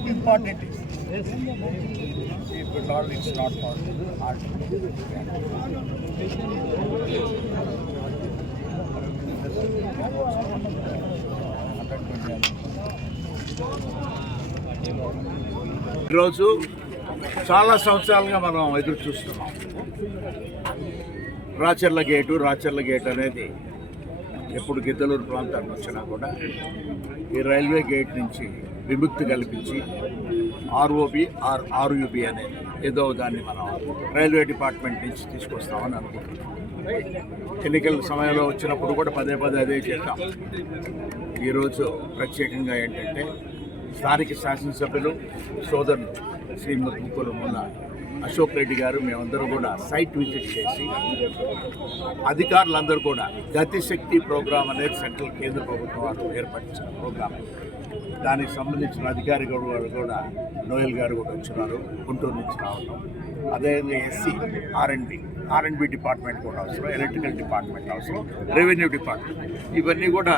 important is if at all it's not possible, hard. ఈరోజు చాలా సంవత్సరాలుగా మనం ఎదురు చూస్తున్నాం రాచర్ల గేటు రాచర్ల గేట్ అనేది ఎప్పుడు గిద్దలూరు ప్రాంతానికి వచ్చినా కూడా ఈ రైల్వే గేట్ నుంచి విముక్తి కల్పించి ఆర్ఓబి ఆర్ ఆర్యుబి అనేది ఏదో దాన్ని మనం రైల్వే డిపార్ట్మెంట్ నుంచి తీసుకొస్తామని అనుకుంటున్నాం. ఎన్నికల సమయంలో వచ్చినప్పుడు కూడా పదే పదే అదే చేస్తాం ఈరోజు ప్రత్యేకంగా ఏంటంటే స్థానిక శాసనసభ్యులు సోదరులు శ్రీమతి ముక్కుల మూల అశోక్ రెడ్డి గారు మేమందరం కూడా సైట్ విజిట్ చేసి అధికారులందరూ కూడా గతిశక్తి ప్రోగ్రాం అనేది సెంట్రల్ కేంద్ర ప్రభుత్వం వారు ఏర్పరిచిన ప్రోగ్రాం దానికి సంబంధించిన అధికారి గారు కూడా నోయల్ గారు కూడా వచ్చినారు గుంటూరు నుంచి రావడం అదేవిధంగా ఎస్సీ ఆర్ఎండ్బి ఆర్ఎండ్బి డిపార్ట్మెంట్ కూడా అవసరం ఎలక్ట్రికల్ డిపార్ట్మెంట్ అవసరం రెవెన్యూ డిపార్ట్మెంట్. ఇవన్నీ కూడా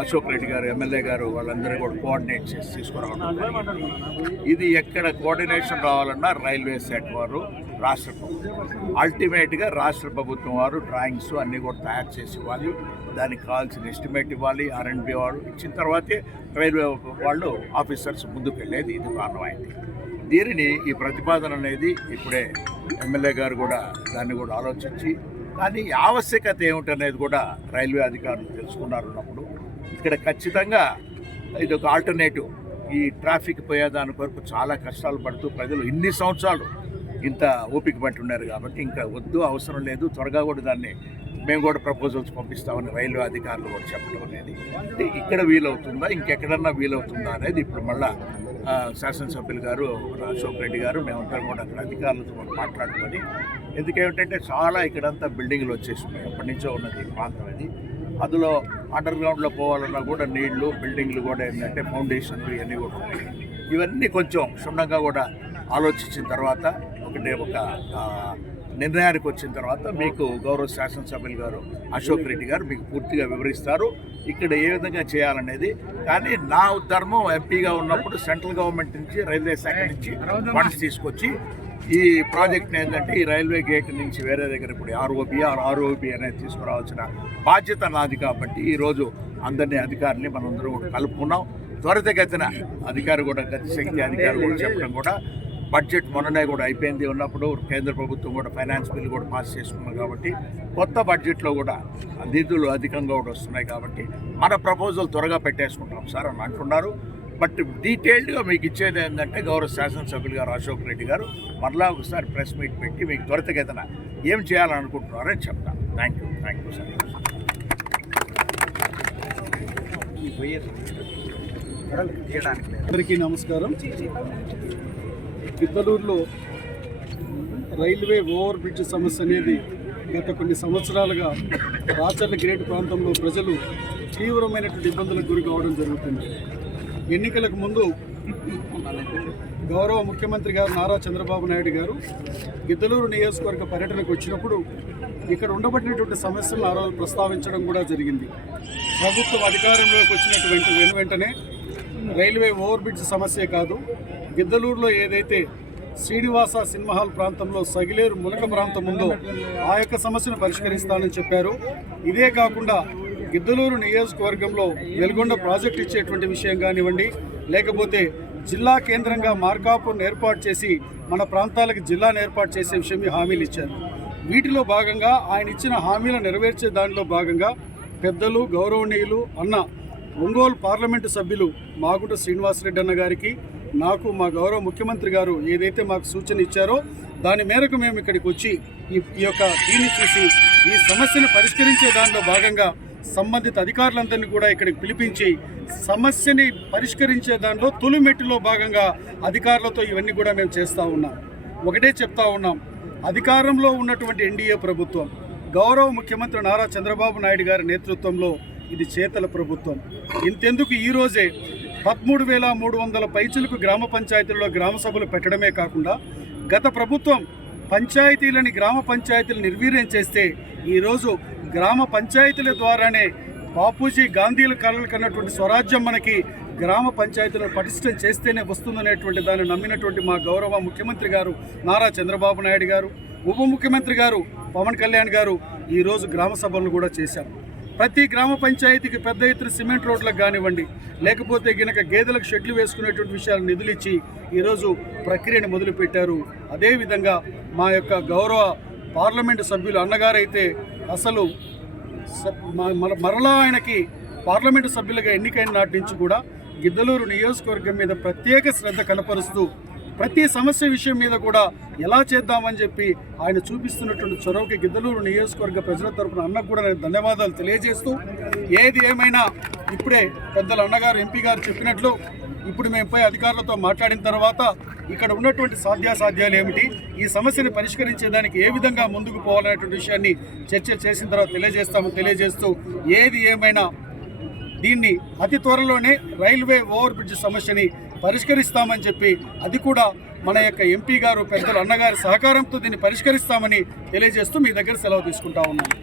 అశోక్ రెడ్డి గారు ఎమ్మెల్యే గారు వాళ్ళందరూ కూడా కోఆర్డినేట్ చేసి తీసుకురావడం. ఇది ఎక్కడ కోఆర్డినేషన్ రావాలన్నా రైల్వే శాఖ వారు రాష్ట్ర ప్రభుత్వం. అల్టిమేట్గా రాష్ట్ర ప్రభుత్వం వారు డ్రాయింగ్స్ అన్నీ కూడా తయారు చేసి ఇవ్వాలి. దానికి కావాల్సిన ఎస్టిమేట్ ఇవ్వాలి ఆర్ఎండ్బి వాళ్ళు ఇచ్చిన తర్వాతే రైల్వే వాళ్ళు ఆఫీసర్స్ ముందుకు వెళ్ళేది. ఇది కారణమైంది. దీనిని ఈ ప్రతిపాదన అనేది ఇప్పుడే ఎమ్మెల్యే గారు కూడా దాన్ని కూడా ఆలోచించి కానీ ఆవశ్యకత ఏమిటనేది కూడా రైల్వే అధికారులు తెలుసుకున్నారు అన్నప్పుడు ఇక్కడ ఖచ్చితంగా ఇది ఒక ఆల్టర్నేటివ్ ఈ ట్రాఫిక్ పోయేదాని కొరకు చాలా కష్టాలు పడుతూ ప్రజలు ఇన్ని సంవత్సరాలు ఇంత ఓపిక పట్టి ఉన్నారు కాబట్టి ఇంకా వద్దు అవసరం లేదు త్వరగా కూడా దాన్ని మేము కూడా ప్రపోజల్స్ పంపిస్తామని రైల్వే అధికారులు కూడా చెప్పడం అనేది అంటే ఇక్కడ వీలవుతుందా ఇంకెక్కడన్నా వీలవుతుందా అనేది ఇప్పుడు మళ్ళా శాసనసభ్యులు గారు అశోక్ రెడ్డి గారు మేమందరం కూడా అక్కడ అధికారులతో కూడా మాట్లాడుకొని ఎందుకేమిటంటే చాలా ఇక్కడంతా బిల్డింగ్లు వచ్చేసి ఉన్నాయి ఎప్పటి నుంచో ఉన్నది ఈ ప్రాంతం ఇది అందులో అండర్ గ్రౌండ్లో పోవాలన్నా కూడా నీళ్ళు బిల్డింగ్లు కూడా ఏంటంటే ఫౌండేషన్లు ఇవన్నీ కూడా ఉన్నాయి. ఇవన్నీ కొంచెం క్షుణ్ణంగా కూడా ఆలోచించిన తర్వాత ఒకటే ఒక నిర్ణయానికి వచ్చిన తర్వాత మీకు గౌరవ శాసనసభ్యులు గారు అశోక్ రెడ్డి గారు మీకు పూర్తిగా వివరిస్తారు. ఇక్కడ ఏ విధంగా చేయాలనేది. కానీ నా ధర్మం ఎంపీగా ఉన్నప్పుడు సెంట్రల్ గవర్నమెంట్ నుంచి రైల్వే శాఖ నుంచి ఫండ్స్ తీసుకొచ్చి ఈ ప్రాజెక్ట్ని ఏంటంటే ఈ రైల్వే గేట్ నుంచి వేరే దగ్గర ఇప్పుడు ఆర్ఓబి ఆర్ ఆర్ఓబి అనేది తీసుకురావాల్సిన బాధ్యత నాది కాబట్టి ఈరోజు అందరినీ అధికారుల్ని మనందరం కూడా కలుపుకున్నాం. త్వరితగతిన అధికారి కూడా గతిశక్తి అధికారి కూడా చెప్పడం కూడా బడ్జెట్ మొన్ననే కూడా అయిపోయింది ఉన్నప్పుడు కేంద్ర ప్రభుత్వం కూడా ఫైనాన్స్ బిల్ కూడా పాస్ చేసుకున్నాం కాబట్టి కొత్త బడ్జెట్లో కూడా నిధులు అధికంగా కూడా వస్తున్నాయి కాబట్టి మన ప్రపోజల్ త్వరగా పెట్టేసుకుంటాం సార్ అని అంటున్నారు. బట్ డీటెయిల్డ్గా మీకు ఇచ్చేది ఏంటంటే గౌరవ శాసనసభ్యులు గారు అశోక్ రెడ్డి గారు మరలా ఒకసారి ప్రెస్ మీట్ పెట్టి మీకు త్వరితగతన ఏం చేయాలనుకుంటున్నారని చెప్తాను. Thank you thank you sir అందరికీ నమస్కారం. పిద్దలూరులో రైల్వే ఓవర్ బ్రిడ్జ్ సమస్య అనేది గత కొన్ని సంవత్సరాలుగా రాచర్ల గ్రేట్ ప్రాంతంలో ప్రజలు తీవ్రమైనటువంటి ఇబ్బందులకు గురి కావడం జరుగుతుంది. ఎన్నికలకు ముందు గౌరవ ముఖ్యమంత్రి గారు నారా చంద్రబాబు నాయుడు గారు గిద్దలూరు నియోజకవర్గ పర్యటనకు వచ్చినప్పుడు ఇక్కడ ఉండబడినటువంటి సమస్యలను ఆ రోజు ప్రస్తావించడం కూడా జరిగింది. ప్రభుత్వం అధికారంలోకి వచ్చినటువంటి వెను వెంటనే రైల్వే ఓవర్ బ్రిడ్జ్ సమస్యే కాదు. గిద్దలూరులో ఏదైతే శ్రీనివాస సినిమా హాల్ ప్రాంతంలో సగిలేరు ములక ప్రాంతం ఉందో ఆ యొక్క సమస్యను పరిష్కరిస్తానని చెప్పారు. ఇదే కాకుండా గిద్దలూరు నియోజకవర్గంలో వెలుగొండ ప్రాజెక్ట్ ఇచ్చేటువంటి విషయం కానివ్వండి లేకపోతే జిల్లా కేంద్రంగా మార్కాపురం ఏర్పాటు చేసి మన ప్రాంతాలకు జిల్లాను ఏర్పాటు చేసే విషయం హామీలు ఇచ్చారు. వీటిలో భాగంగా ఆయన ఇచ్చిన హామీలను నెరవేర్చే దానిలో భాగంగా పెద్దలు గౌరవనీయులు అన్న ఒంగోలు పార్లమెంటు సభ్యులు మాగుంట శ్రీనివాసరెడ్డి అన్న గారికి నాకు మా గౌరవ ముఖ్యమంత్రి గారు ఏదైతే మాకు సూచన ఇచ్చారో దాని మేరకు మేము ఇక్కడికి వచ్చి ఈ ఈ యొక్క దీన్ని చూసి ఈ సమస్యను పరిష్కరించే దానిలో భాగంగా సంబంధిత అధికారులందరినీ కూడా ఇక్కడికి పిలిపించి సమస్యని పరిష్కరించే దానిలో తొలిమెట్టులో భాగంగా అధికారులతో ఇవన్నీ కూడా మేము చేస్తూ ఉన్నాం. ఒకటే చెప్తా ఉన్నాం. అధికారంలో ఉన్నటువంటి ఎన్డీఏ ప్రభుత్వం గౌరవ ముఖ్యమంత్రి నారా చంద్రబాబు నాయుడు గారి నేతృత్వంలో ఇది చేతల ప్రభుత్వం. ఇంతెందుకు ఈరోజే పదమూడు వేల మూడు వందల పైచులకు గ్రామ పంచాయతీల్లో గ్రామ సభలు పెట్టడమే కాకుండా గత ప్రభుత్వం పంచాయతీలని గ్రామ పంచాయతీలు నిర్వీర్యం చేస్తే ఈరోజు గ్రామ పంచాయతీల ద్వారానే బాపూజీ గాంధీల కళలు కన్నటువంటి స్వరాజ్యం మనకి గ్రామ పంచాయతీలను పటిష్టం చేస్తేనే వస్తుందనేటువంటి దాన్ని నమ్మినటువంటి మా గౌరవ ముఖ్యమంత్రి గారు నారా చంద్రబాబు నాయుడు గారు ఉప ముఖ్యమంత్రి గారు పవన్ కళ్యాణ్ గారు ఈరోజు గ్రామ సభలను కూడా చేశారు. ప్రతి గ్రామ పంచాయతీకి పెద్ద ఎత్తున సిమెంట్ రోడ్లకు కానివ్వండి లేకపోతే గినక గేదెలకు షెడ్లు వేసుకునేటువంటి విషయాలు నిధులిచ్చి ఈరోజు ప్రక్రియను మొదలుపెట్టారు. అదేవిధంగా మా యొక్క గౌరవ పార్లమెంటు సభ్యులు అన్నగారైతే అసలు మ- మర- మరలా ఆయనకి పార్లమెంటు సభ్యులుగా ఎన్నికైన నాటి నుంచి కూడా గిద్దలూరు నియోజకవర్గం మీద ప్రత్యేక శ్రద్ధ కనపరుస్తూ ప్రతి సమస్య విషయం మీద కూడా ఎలా చేద్దామని చెప్పి ఆయన చూపిస్తున్నటువంటి చొరవకి గిద్దలూరు నియోజకవర్గ ప్రజల తరపున అన్నకు కూడా నేను ధన్యవాదాలు తెలియజేస్తూ ఏది ఏమైనా ఇప్పుడే పెద్దల అన్నగారు ఎంపీ గారు చెప్పినట్లు ఇప్పుడు మేము పోయి అధికారులతో మాట్లాడిన తర్వాత ఇక్కడ ఉన్నటువంటి సాధ్యాసాధ్యాలు ఏమిటి? ఈ సమస్యను పరిష్కరించేదానికి ఏ విధంగా ముందుకు పోవాలనేటువంటి విషయాన్ని చర్చ చేసిన తర్వాత తెలియజేస్తామని తెలియజేస్తూ ఏది ఏమైనా దీన్ని అతి త్వరలోనే రైల్వే ఓవర్ బ్రిడ్జ్ సమస్యని పరిష్కరిస్తామని చెప్పి అది కూడా మన యొక్క ఎంపీ గారు పెద్దలు అన్నగారి సహకారంతో దీన్ని పరిష్కరిస్తామని తెలియజేస్తూ మీ దగ్గర సెలవు తీసుకుంటా ఉన్నాను